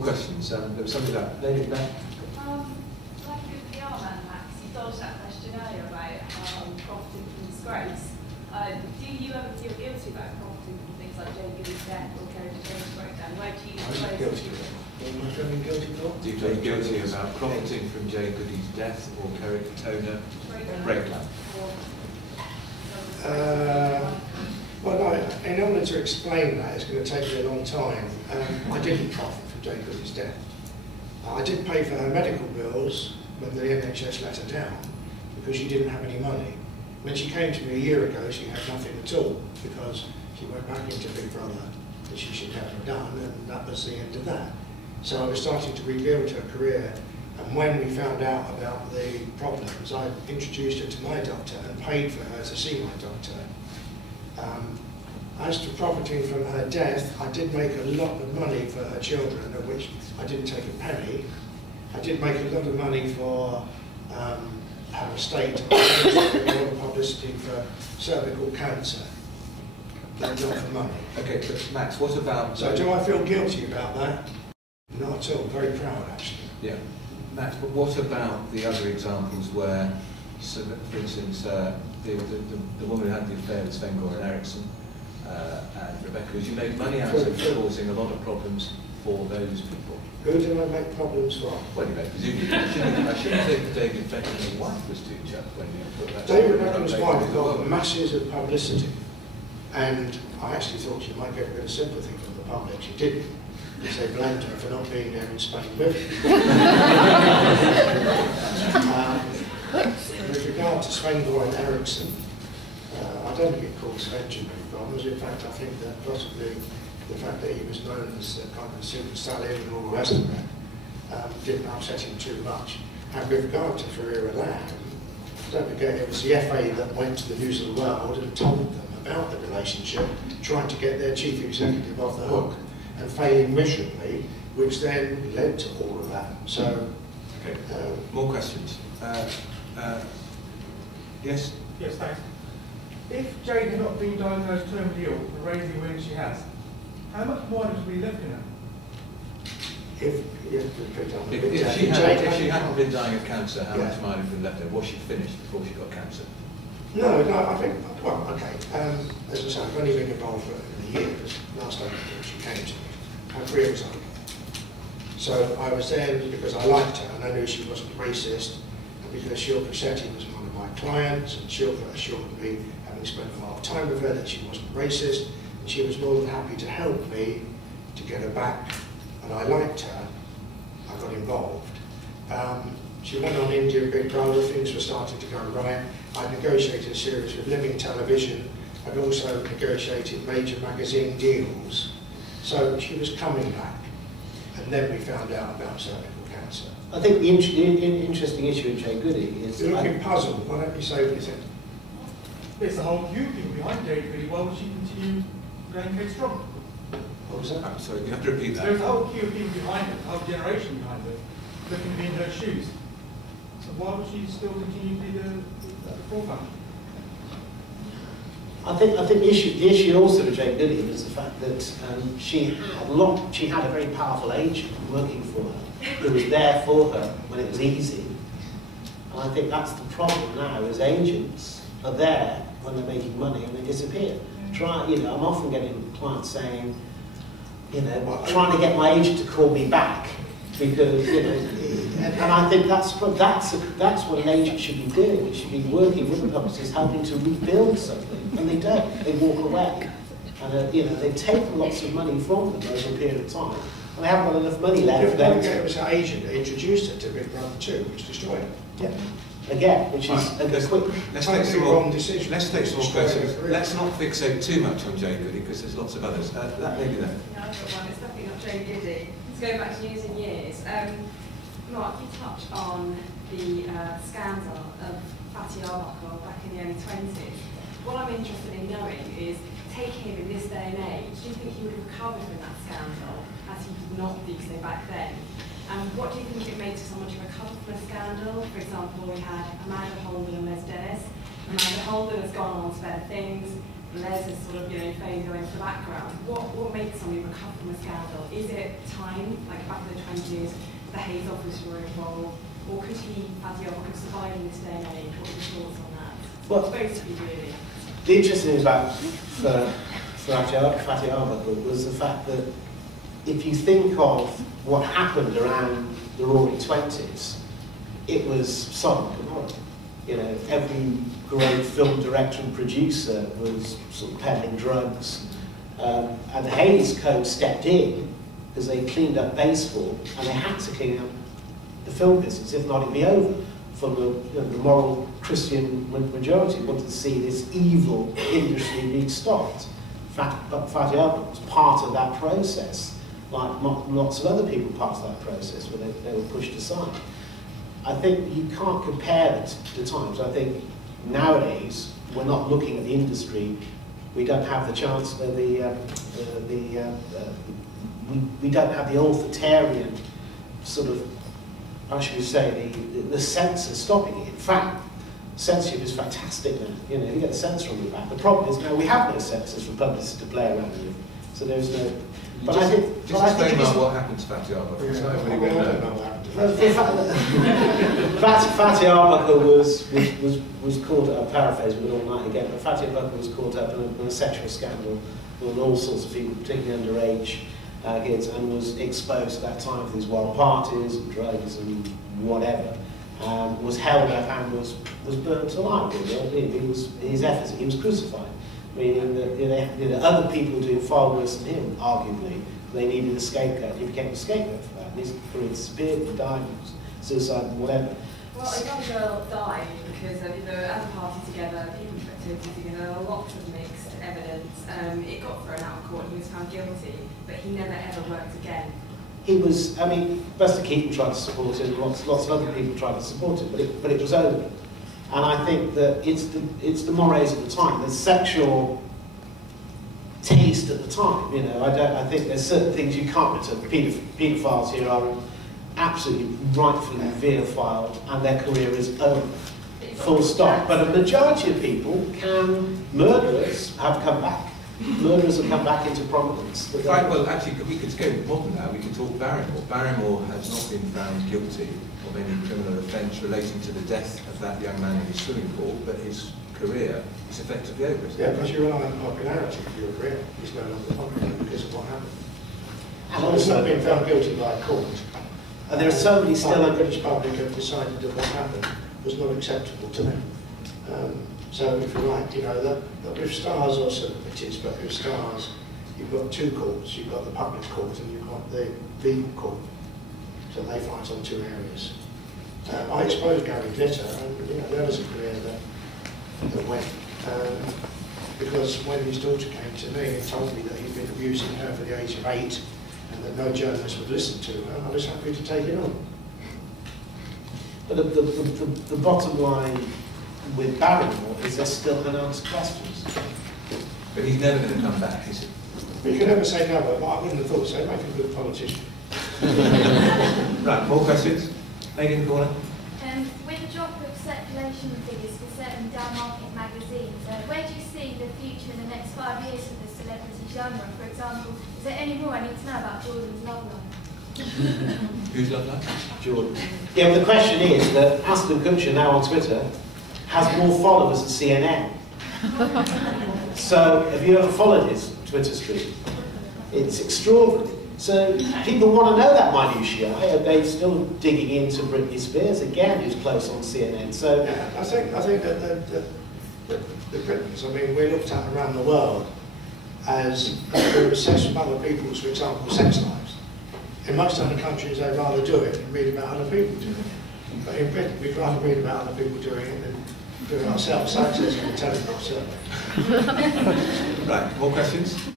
Questions? There was something about lady back. Like with the PR man, Max, you dodged that question earlier about profiting from disgrace. Do you ever feel guilty about profiting from things like Jane Goodall's death or Kerry James' breakdown? Where do you I'm guilty of that. Am I feeling guilty for? Do you feel guilty about profiting from Jane Goody's death or Kerry Toner breakdown? Well, no, in order to explain that, it's going to take me a long time. I didn't profit from Jane Goody's death. I did pay for her medical bills when the NHS let her down because she didn't have any money. When she came to me a year ago, she had nothing at all because she went back into Big Brother that she should never have done, and that was the end of that. So I was starting to rebuild her career, and when we found out about the problems, I introduced her to my doctor and paid for her to see my doctor. As to profiting from her death, I did make a lot of money for her children, of which I didn't take a penny. I did make a lot of money for her estate. I did a lot of publicity for cervical cancer, but not for money. Okay, but Max, what about... So do I feel guilty about that? Not at all, very proud actually. Yeah. Max, but what about the other examples where, so that, for instance, the woman who had the affair with Sven-Göran Eriksson and Rebecca, you made money out of causing a lot of problems for those people. Who did I make problems for? Well, you know, presumably, I shouldn't think David Beckham's wife was too chuffed when you put that... David Beckham's wife got masses of publicity, and I actually thought she might get a bit of sympathy from the public. She didn't, because they blamed her for not being there in Spain with him. With regard to Sven-Göran Eriksson, I don't think it caused Sven too many problems. In fact, I think that possibly the fact that he was known as a kind of super stallion and all the rest of it didn't upset him too much. And with regard to Ferreira Lamb, don't forget it was the FA that went to the News of the World and told them about the relationship, trying to get their chief executive off the hook and failing miserably, which then led to all of that. So, okay. More questions? Yes? Yes, thanks. If Jane had not been diagnosed terminally ill, the raising awareness she has, how much more would be left in her? If she hadn't been dying of cancer, how much might have been left there? Was she finished before she got cancer? No, I think, well, okay. As I say, I've only been involved for a year, because last time she came to me, her career was over. So I was there because I liked her and I knew she wasn't racist, and because Shil Pachetti was one of my clients, and Shil assured me, having spent a lot of time with her, that she wasn't racist, and she was more than happy to help me to get her back, and I liked her. I got involved. She went on India Big Brother, things were starting to go right. I negotiated a series with Living Television. I'd also negotiated major magazine deals. So she was coming back. And then we found out about cervical cancer. I think the interesting issue with Jane Goody is... You're looking puzzled. Why don't you say what you think? There's a whole queue of people behind Jane Goody. Why would she continue going Kate Strong? What was that? I'm sorry, you have to repeat that. There's a whole queue of people behind her, a whole generation behind her, looking to be in her shoes. So why would she still continue to be the forefront? I think the issue also with Jane Goody was the fact that she had a very powerful agent working for her, who was there for her when it was easy. And I think that's the problem now, is agents are there when they're making money and they disappear. I'm often getting clients saying, trying to get my agent to call me back because, and I think that's what an agent should be doing. It should be working with the publicists, helping to rebuild something, and they don't. They walk away, and they've taken lots of money from them over a period of time, and they haven't got enough money left for them. It was her agent that introduced her to Big Brother 2, which destroyed her. Yeah. Again, which is a quick. Let's take some more questions. Destroyed. Let's not fixate too much on Jane Goody because there's lots of others. That lady there. Yeah, I've got one. It's definitely not Jane Goody. It's going back to years and years. Mark, you touched on the scandal of Fatty Arbuckle back in the early 20s. What I'm interested in knowing is, take him in this day and age, do you think he would have recovered from that scandal as he did not do so back then? And what do you think it made to someone to recover from a scandal? For example, we had Amanda Holden and Les Dennis. Amanda Holden has gone on to better things. Les is sort of, fading away into the background. What makes somebody recover from a scandal? Is it time, like back in the 20s, the Hayes office were involved, or could Fatty Arbuckle survive in this day and age? What are your thoughts on that? Well, Both of you, really. the interesting thing about Fatty Arbuckle was the fact that if you think of what happened around the Roaring 20s, it was Sodom and Gomorrah. Every great film director and producer was sort of peddling drugs. And the Hayes Code stepped in because they cleaned up baseball, and they had to clean up the film business, if not it'd be over. From the moral Christian majority wanted to see this evil industry being stopped. But Fatty Arbuckle was part of that process, like lots of other people part of that process, where they were pushed aside. I think you can't compare the times. I think nowadays we're not looking at the industry. We don't have the chance. We don't have the authoritarian sort of, how should we say, the censor stopping it. In fact, censorship is fantastic now. You get the censor on your back. The problem is now we have no censors for publicists to play around with. So there's no. But I think. Just explain about what happened to Fatty Arbuckle. It's not everybody will know what happened to Fatty Arbuckle was caught up, paraphrase with all night again, but Fatty Arbuckle was caught up in a sexual scandal with all sorts of people, particularly underage kids, and was exposed at that time for these wild parties and drugs and whatever. Was held up and was burnt alive. His efforts, he was crucified, meaning that other people doing far worse than him, arguably. They needed a scapegoat. He became a scapegoat for that. And his career disappeared, he died, suicide, whatever. Well, a young girl died because at a party together, people put activity together, lots of mixed evidence. It got thrown out of court, he was found guilty, but he never ever worked again. He was, Buster Keaton tried to support him, lots of other people tried to support him, but it was over. And I think that it's the mores of the time, the sexual taste at the time. I think there's certain things you can't return. Paedophiles here are absolutely rightfully vilified, and their career is over. Full stop. But a majority of people murderers have come back. Murderers have come back into prominence. Right, well, actually, we could go modern now. We could talk Barrymore. Barrymore has not been found guilty of any criminal offence relating to the death of that young man in his swimming pool, but his career is effectively over. Yeah, because you rely on popularity for your career. He's no longer popular because of what happened. And it's not been found guilty by a court. And there are so many still. The British public have decided that what happened was not acceptable to them. So if you like, that with stars or celebrities, but with stars, you've got two courts. You've got the public court and you've got the legal court. So they fight on two areas. I exposed Gary Glitter, and there was a career that went. Because when his daughter came to me and told me that he'd been abusing her for the age of 8, and that no journalist would listen to her, I was happy to take it on. But the bottom line with Barrymore is there's still unanswered questions. But he's never going to come back, is he? But you can never say never, but I wouldn't have thought so. Make a good politician. Right, more questions? Lady in the corner. With the drop of circulation figures for certain down-market magazines, where do you see the future in the next 5 years of the celebrity genre? For example, is there any more I need to know about Jordan's love life? Whose love life? Jordan. Yeah, well, the question is that Aston Kutcher, now on Twitter, has more followers than CNN. So, have you ever followed his Twitter stream? It's extraordinary. So, people want to know that minutiae. They're still digging into Britney Spears again, who's close on CNN. So, yeah, I think that the Britons, we're looked at around the world as we're obsessed with other people's, for example, sex lives. In most other countries, they'd rather do it and read about other people doing it. But in Britain, we'd rather read about other people doing it than do it ourselves. So it's a telegraph, certainly. Right, more questions?